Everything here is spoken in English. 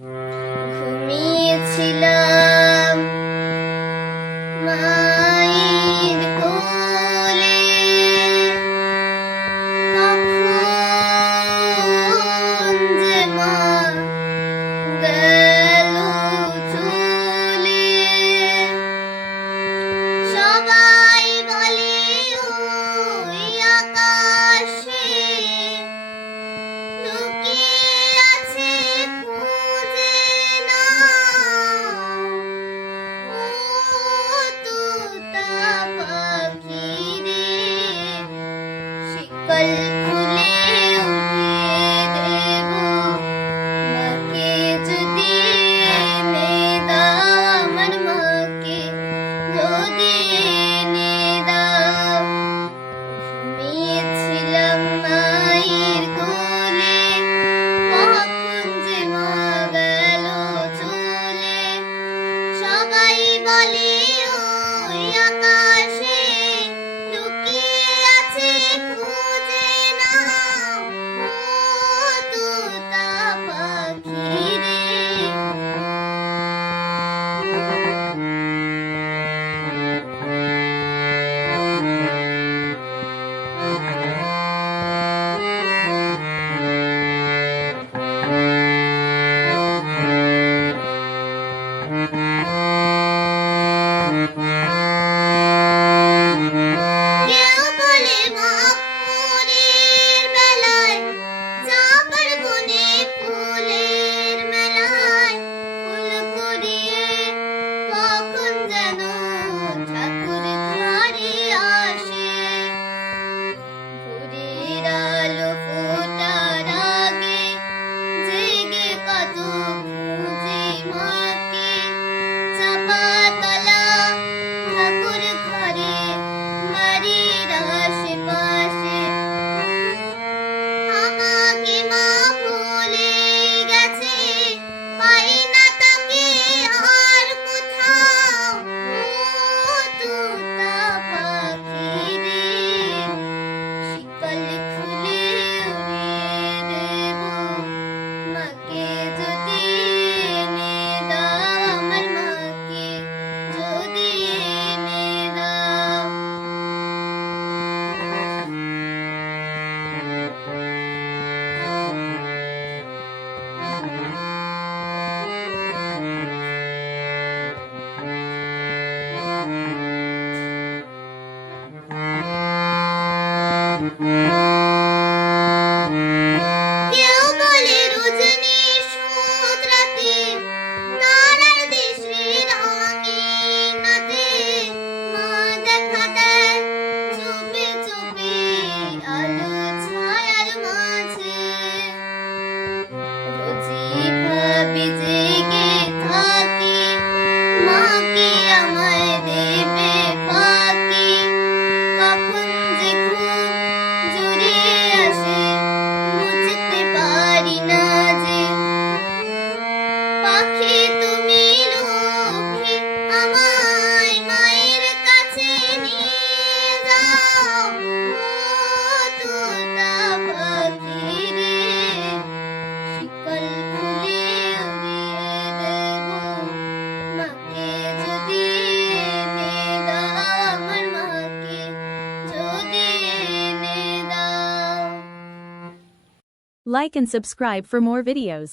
Mm. Bye. Mm-hmm. Like and subscribe for more videos.